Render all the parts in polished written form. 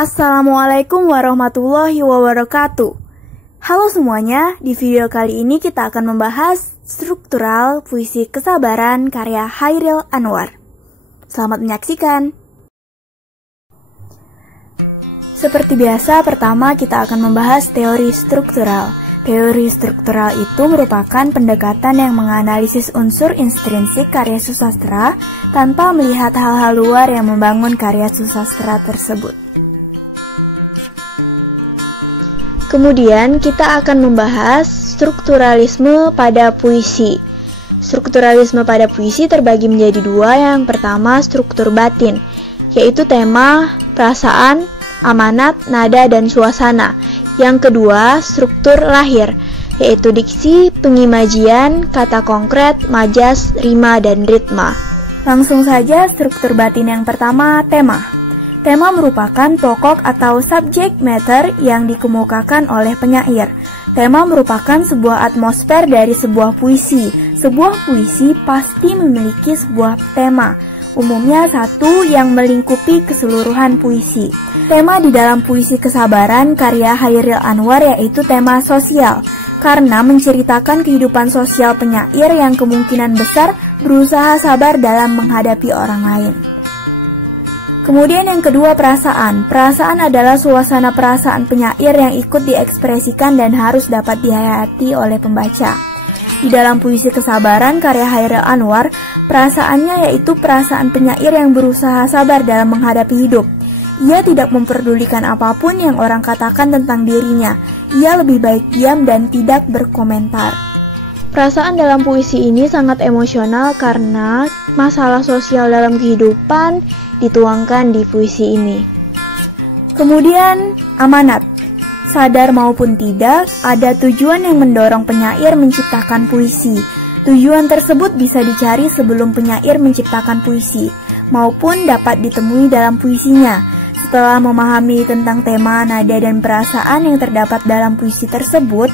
Assalamualaikum warahmatullahi wabarakatuh. Halo semuanya, di video kali ini kita akan membahas struktural puisi kesabaran karya Chairil Anwar. Selamat menyaksikan. Seperti biasa, pertama kita akan membahas teori struktural. Teori struktural itu merupakan pendekatan yang menganalisis unsur intrinsik karya susastra tanpa melihat hal-hal luar yang membangun karya susastra tersebut. Kemudian kita akan membahas strukturalisme pada puisi. Strukturalisme pada puisi terbagi menjadi dua. Yang pertama struktur batin, yaitu tema, perasaan, amanat, nada, dan suasana. Yang kedua, struktur lahir, yaitu diksi, pengimajian, kata konkret, majas, rima, dan ritma. Langsung saja struktur batin yang pertama, tema. Tema merupakan pokok atau subject matter yang dikemukakan oleh penyair. Tema merupakan sebuah atmosfer dari sebuah puisi. Sebuah puisi pasti memiliki sebuah tema, umumnya satu yang melingkupi keseluruhan puisi. Tema di dalam puisi kesabaran karya Chairil Anwar yaitu tema sosial, karena menceritakan kehidupan sosial penyair yang kemungkinan besar berusaha sabar dalam menghadapi orang lain. Kemudian yang kedua, perasaan. Perasaan adalah suasana perasaan penyair yang ikut diekspresikan dan harus dapat dihayati oleh pembaca. Di dalam puisi kesabaran karya Chairil Anwar, perasaannya yaitu perasaan penyair yang berusaha sabar dalam menghadapi hidup. Ia tidak memperdulikan apapun yang orang katakan tentang dirinya. Ia lebih baik diam dan tidak berkomentar. Perasaan dalam puisi ini sangat emosional karena masalah sosial dalam kehidupan dituangkan di puisi ini. Kemudian, amanat. Sadar maupun tidak, ada tujuan yang mendorong penyair menciptakan puisi. Tujuan tersebut bisa dicari sebelum penyair menciptakan puisi, maupun dapat ditemui dalam puisinya. Setelah memahami tentang tema, nada, dan perasaan yang terdapat dalam puisi tersebut,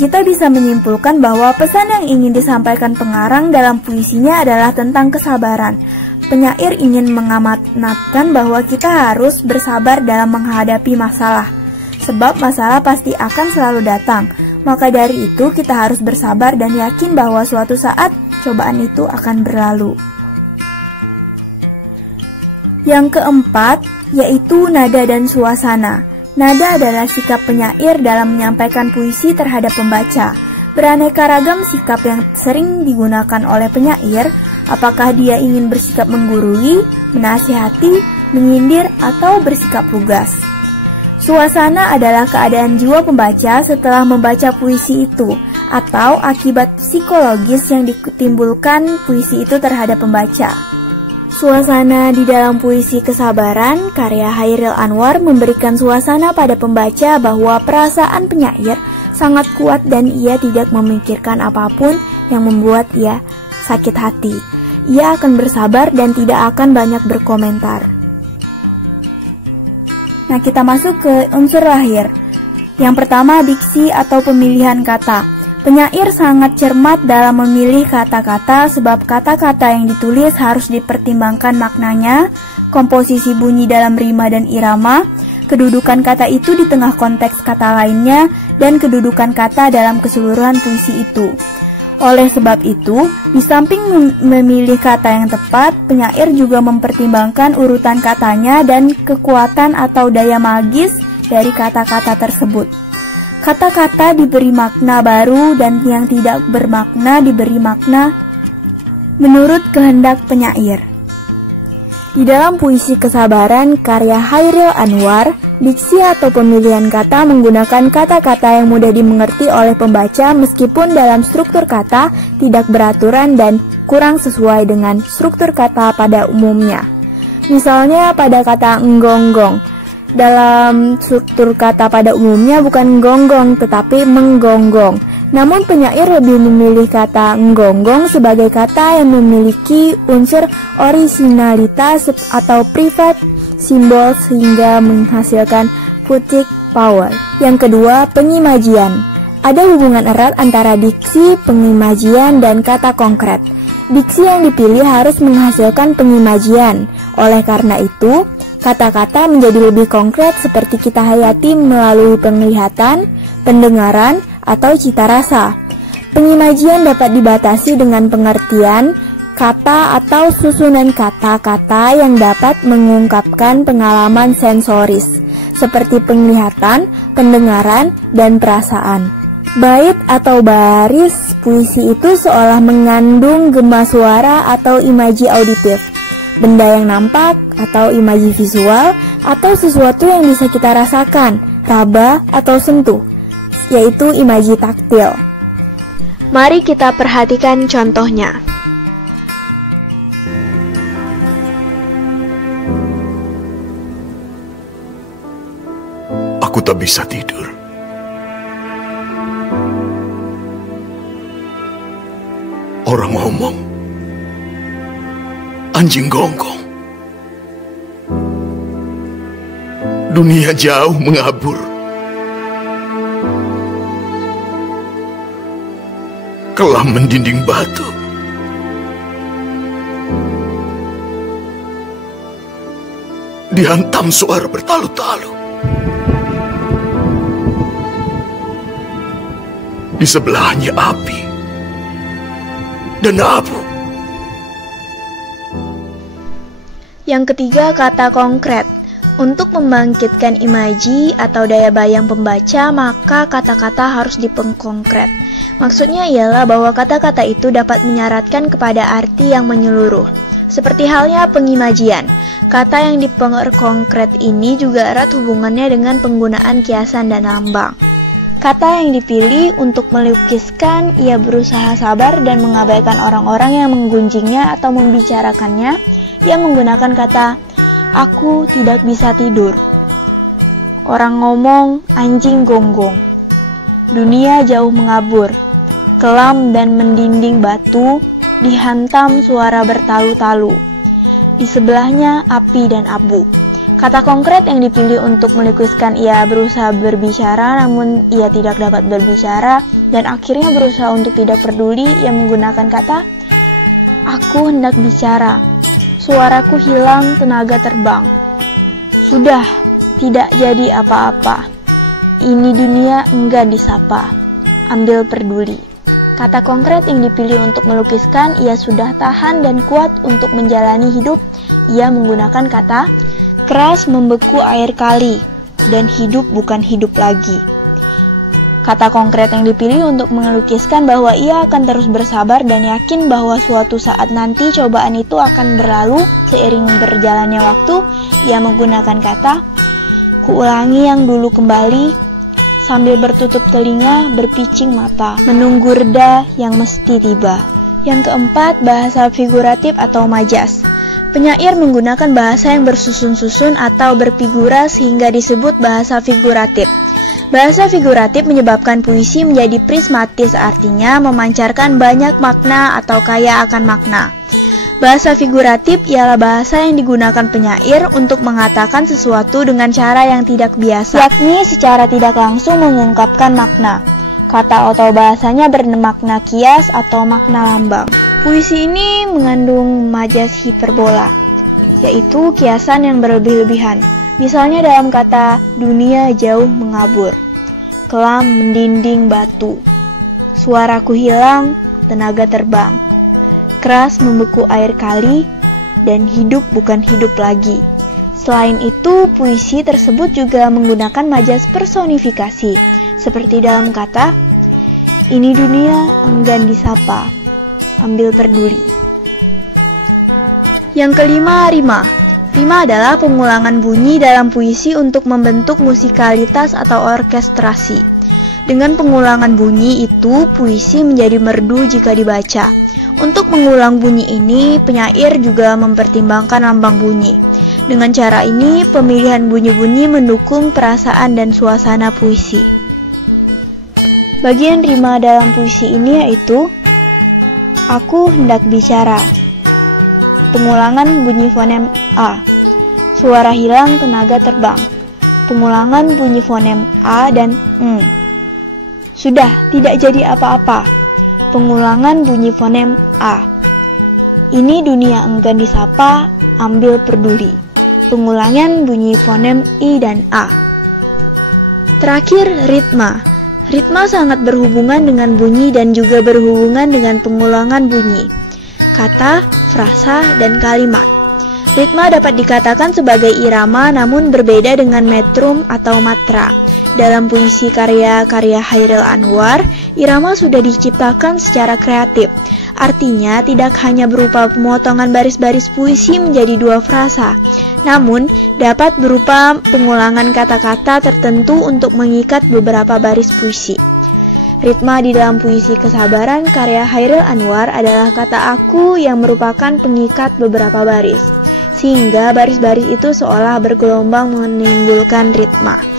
kita bisa menyimpulkan bahwa pesan yang ingin disampaikan pengarang dalam puisinya adalah tentang kesabaran. Penyair ingin mengamanatkan bahwa kita harus bersabar dalam menghadapi masalah, sebab masalah pasti akan selalu datang. Maka dari itu kita harus bersabar dan yakin bahwa suatu saat cobaan itu akan berlalu. Yang keempat, yaitu nada dan suasana. Nada adalah sikap penyair dalam menyampaikan puisi terhadap pembaca. Beraneka ragam sikap yang sering digunakan oleh penyair, apakah dia ingin bersikap menggurui, menasihati, menyindir, atau bersikap lugas. Suasana adalah keadaan jiwa pembaca setelah membaca puisi itu, atau akibat psikologis yang ditimbulkan puisi itu terhadap pembaca. Suasana di dalam puisi kesabaran karya Chairil Anwar memberikan suasana pada pembaca bahwa perasaan penyair sangat kuat dan ia tidak memikirkan apapun yang membuat ia sakit hati. Ia akan bersabar dan tidak akan banyak berkomentar. Nah, kita masuk ke unsur lahir. Yang pertama, diksi atau pemilihan kata. Penyair sangat cermat dalam memilih kata-kata sebab kata-kata yang ditulis harus dipertimbangkan maknanya, komposisi bunyi dalam rima dan irama, kedudukan kata itu di tengah konteks kata lainnya, dan kedudukan kata dalam keseluruhan puisi itu. Oleh sebab itu, di samping memilih kata yang tepat, penyair juga mempertimbangkan urutan katanya dan kekuatan atau daya magis dari kata-kata tersebut. Kata-kata diberi makna baru dan yang tidak bermakna diberi makna menurut kehendak penyair. Di dalam puisi kesabaran karya Chairil Anwar, diksi atau pemilihan kata menggunakan kata-kata yang mudah dimengerti oleh pembaca meskipun dalam struktur kata tidak beraturan dan kurang sesuai dengan struktur kata pada umumnya. Misalnya pada kata nggonggong. Dalam struktur kata pada umumnya bukan gonggong tetapi menggonggong. Namun penyair lebih memilih kata nggonggong sebagai kata yang memiliki unsur originalitas atau private simbol sehingga menghasilkan phonetic power. Yang kedua, pengimajian. Ada hubungan erat antara diksi, pengimajian, dan kata konkret. Diksi yang dipilih harus menghasilkan pengimajian. Oleh karena itu, Kata-kata menjadi lebih konkret seperti kita hayati melalui penglihatan, pendengaran, atau cita rasa. Pengimajian dapat dibatasi dengan pengertian kata atau susunan kata-kata yang dapat mengungkapkan pengalaman sensoris, seperti penglihatan, pendengaran, dan perasaan. Bait atau baris puisi itu seolah mengandung gema suara atau imaji auditif, benda yang nampak atau imaji visual, atau sesuatu yang bisa kita rasakan, raba, atau sentuh, yaitu imaji taktil. Mari kita perhatikan contohnya. Aku tak bisa tidur. Orang ngomong, anjing gonggong. Dunia jauh mengabur. Kelam mendinding batu. Dihantam suara bertalu-talu. Di sebelahnya api dan abu. Yang ketiga, kata konkret. Untuk membangkitkan imaji atau daya bayang pembaca, maka kata-kata harus dipengkonkret. Maksudnya ialah bahwa kata-kata itu dapat menyaratkan kepada arti yang menyeluruh. Seperti halnya pengimajian. Kata yang diperkonkret ini juga erat hubungannya dengan penggunaan kiasan dan lambang. Kata yang dipilih untuk melukiskan, ia berusaha sabar dan mengabaikan orang-orang yang menggunjingnya atau membicarakannya. Ia menggunakan kata, aku tidak bisa tidur. Orang ngomong, anjing gonggong. Dunia jauh mengabur. Kelam dan mendinding batu, dihantam suara bertalu-talu. Di sebelahnya api dan abu. Kata konkret yang dipilih untuk melukiskan ia berusaha berbicara namun ia tidak dapat berbicara dan akhirnya berusaha untuk tidak peduli. Ia menggunakan kata, aku hendak bicara, suaraku hilang, tenaga terbang. Sudah, tidak jadi apa-apa. Ini dunia enggan disapa, ambil peduli. Kata konkret yang dipilih untuk melukiskan ia sudah tahan dan kuat untuk menjalani hidup. Ia menggunakan kata, keras membeku air kali, dan hidup bukan hidup lagi. Kata konkret yang dipilih untuk melukiskan bahwa ia akan terus bersabar dan yakin bahwa suatu saat nanti cobaan itu akan berlalu seiring berjalannya waktu. Ia menggunakan kata, kuulangi yang dulu kembali, sambil bertutup telinga, berpicing mata, menunggu reda yang mesti tiba. Yang keempat, bahasa figuratif atau majas. Penyair menggunakan bahasa yang bersusun-susun atau berfigura sehingga disebut bahasa figuratif. Bahasa figuratif menyebabkan puisi menjadi prismatis, artinya memancarkan banyak makna atau kaya akan makna. Bahasa figuratif ialah bahasa yang digunakan penyair untuk mengatakan sesuatu dengan cara yang tidak biasa, yakni secara tidak langsung mengungkapkan makna. Kata atau bahasanya bermakna kias atau makna lambang. Puisi ini mengandung majas hiperbola, yaitu kiasan yang berlebih-lebihan. Misalnya dalam kata dunia jauh mengabur, kelam mendinding batu, suaraku hilang, tenaga terbang, keras membeku air kali, dan hidup bukan hidup lagi. Selain itu, puisi tersebut juga menggunakan majas personifikasi, seperti dalam kata, ini dunia enggan disapa, ambil peduli. Yang kelima, rima. Rima adalah pengulangan bunyi dalam puisi untuk membentuk musikalitas atau orkestrasi. Dengan pengulangan bunyi itu, puisi menjadi merdu jika dibaca. Untuk mengulang bunyi ini, penyair juga mempertimbangkan lambang bunyi. Dengan cara ini, pemilihan bunyi-bunyi mendukung perasaan dan suasana puisi. Bagian rima dalam puisi ini yaitu aku hendak bicara. Pengulangan bunyi fonem A. Suara hilang, tenaga terbang. Pengulangan bunyi fonem A dan ng. Sudah, tidak jadi apa-apa. Pengulangan bunyi fonem A. Ini dunia enggan disapa, ambil peduli. pengulangan bunyi fonem I dan A. Terakhir, ritma. Ritma sangat berhubungan dengan bunyi dan juga berhubungan dengan pengulangan bunyi, kata, frasa, dan kalimat. Ritma dapat dikatakan sebagai irama namun berbeda dengan metrum atau matra. Dalam puisi karya-karya Chairil Anwar, irama sudah diciptakan secara kreatif. Artinya tidak hanya berupa pemotongan baris-baris puisi menjadi dua frasa, namun dapat berupa pengulangan kata-kata tertentu untuk mengikat beberapa baris puisi. Ritma di dalam puisi Kesabaran karya Chairil Anwar adalah kata aku yang merupakan pengikat beberapa baris, sehingga baris-baris itu seolah bergelombang menimbulkan ritma.